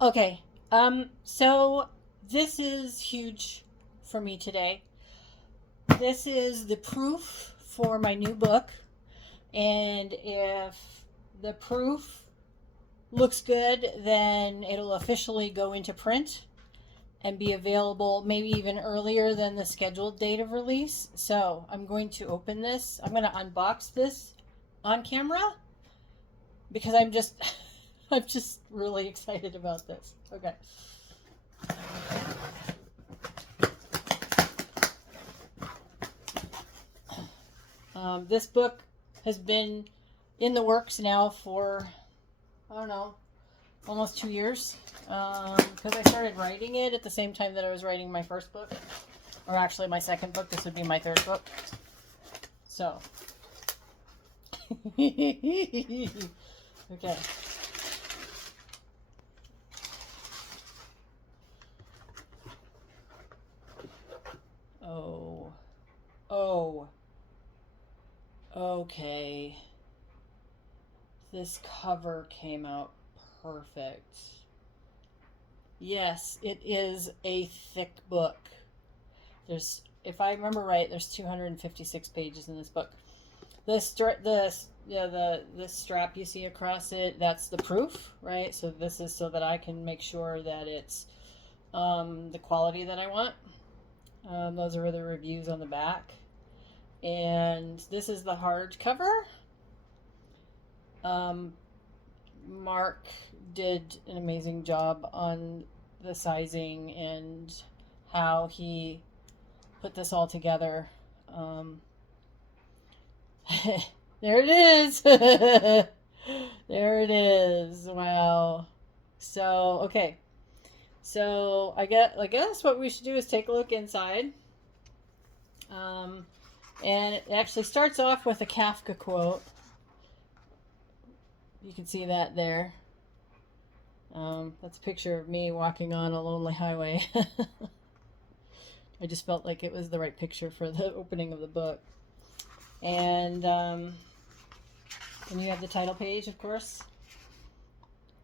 Okay. So this is huge for me today. This is the proof for my new book. And if the proof looks good, then it'll officially go into print and be available maybe even earlier than the scheduled date of release. So I'm going to open this. I'm going to unbox this on camera because I'm just I'm just really excited about this. Okay. This book has been in the works now for, I don't know, almost 2 years. Because I started writing it at the same time that I was writing my first book. Or actually, my second book. This would be my third book. So. Okay. Oh. Oh. Okay. This cover came out perfect. Yes, it is a thick book. There's, if I remember right, there's 256 pages in this book. The strap you see across it, that's the proof, right? So this is so that I can make sure that it's the quality that I want. Those are the reviews on the back, and this is the hardcover. Um, Mark did an amazing job on the sizing and how he put this all together. There it is. There it is. Wow. So, okay. So, I guess what we should do is take a look inside. Um, and it actually starts off with a Kafka quote. You can see that there. That's a picture of me walking on a lonely highway. I just felt like it was the right picture for the opening of the book. And you have the title page, of course,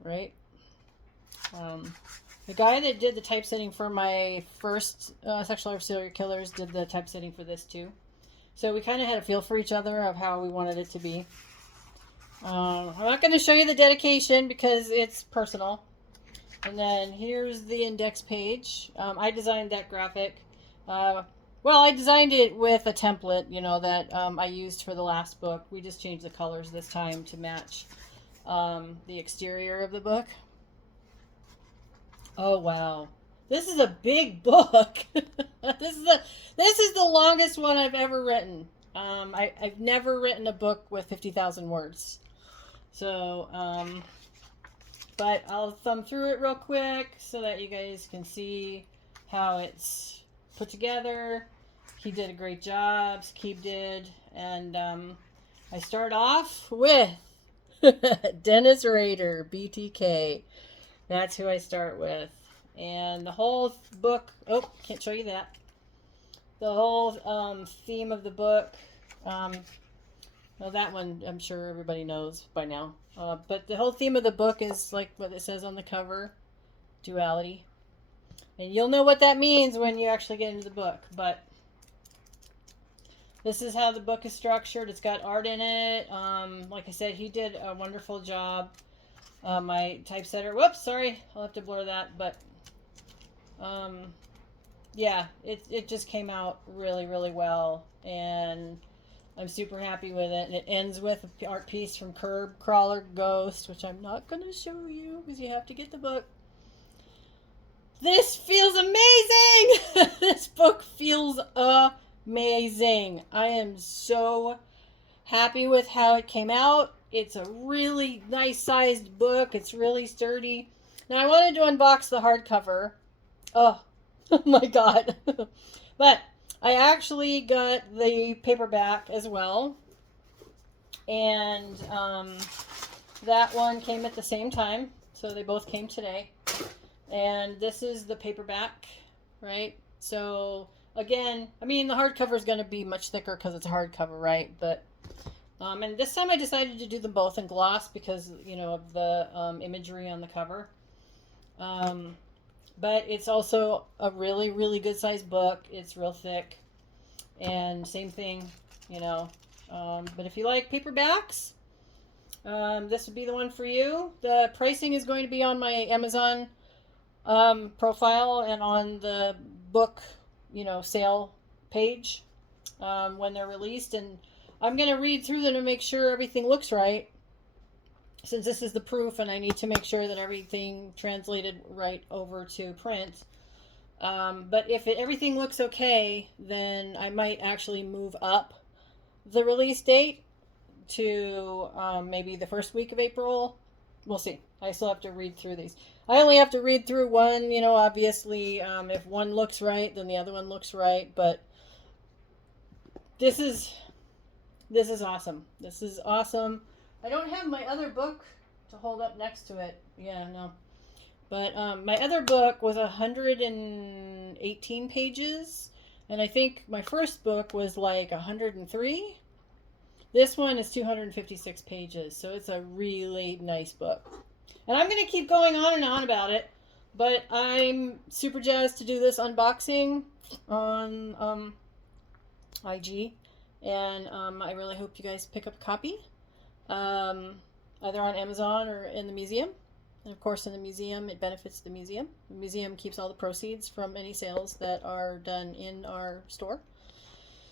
right? Um, the guy that did the typesetting for my first Sexual Serial Killers did the typesetting for this too. So we kind of had a feel for each other of how we wanted it to be. I'm not going to show you the dedication because it's personal. And then here's the index page. I designed that graphic. Well, I designed it with a template, that I used for the last book. We just changed the colors this time to match the exterior of the book. Oh wow, this is a big book. This is the longest one I've ever written. I've never written a book with 50,000 words. So, but I'll thumb through it real quick so that you guys can see how it's put together. He did a great job. Keeb did, and I start off with Dennis Rader, BTK. That's who I start with, and the whole book. Oh, can't show you that. The whole theme of the book. Well, that one I'm sure everybody knows by now. But the whole theme of the book is like what it says on the cover, duality. And you'll know what that means when you actually get into the book. But this is how the book is structured. It's got art in it. Like I said, he did a wonderful job. My typesetter. Whoops, sorry. I'll have to blur that. But yeah, it just came out really, really well. And I'm super happy with it. And it ends with an art piece from Curb Crawler Ghost, which I'm not going to show you because you have to get the book. This feels amazing! This book feels amazing. I am so happy with how it came out. It's a really nice sized book. It's really sturdy. Now I wanted to unbox the hardcover. Oh, oh my god. But I actually got the paperback as well. And that one came at the same time. So they both came today. And this is the paperback, right? So again, I mean, the hardcover is going to be much thicker because it's a hardcover, right? But and this time I decided to do them both in gloss because of the imagery on the cover. But it's also a really, really good sized book. It's real thick. And same thing, you know. But if you like paperbacks, this would be the one for you. The pricing is going to be on my Amazon profile and on the book, sale page when they're released. And I'm going to read through them to make sure everything looks right, since this is the proof and I need to make sure that everything translated right over to print. But if everything looks okay, then I might actually move up the release date to maybe the first week of April. We'll see. I still have to read through these. I only have to read through one, obviously. If one looks right, then the other one looks right. But this is awesome. This is awesome. I don't have my other book to hold up next to it. Yeah, no. But my other book was 118 pages, and I think my first book was like 103. This one is 256 pages, so it's a really nice book. And I'm going to keep going on and on about it, but I'm super jazzed to do this unboxing on IG, and I really hope you guys pick up a copy, either on Amazon or in the museum. And of course, in the museum, it benefits the museum. The museum keeps all the proceeds from any sales that are done in our store.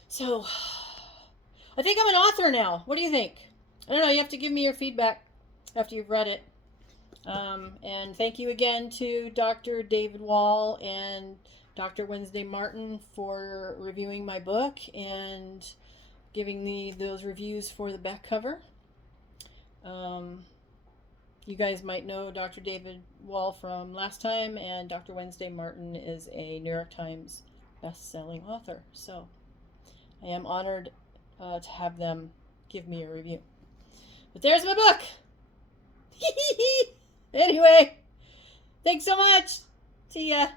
So, I think I'm an author now. What do you think? I don't know. You have to give me your feedback after you've read it. And thank you again to Dr. David Wall and Dr. Wednesday Martin for reviewing my book and giving me those reviews for the back cover. You guys might know Dr. David Wall from last time, and Dr. Wednesday Martin is a New York Times best-selling author. So I am honored to have them give me a review. But there's my book. Anyway, thanks so much. See ya.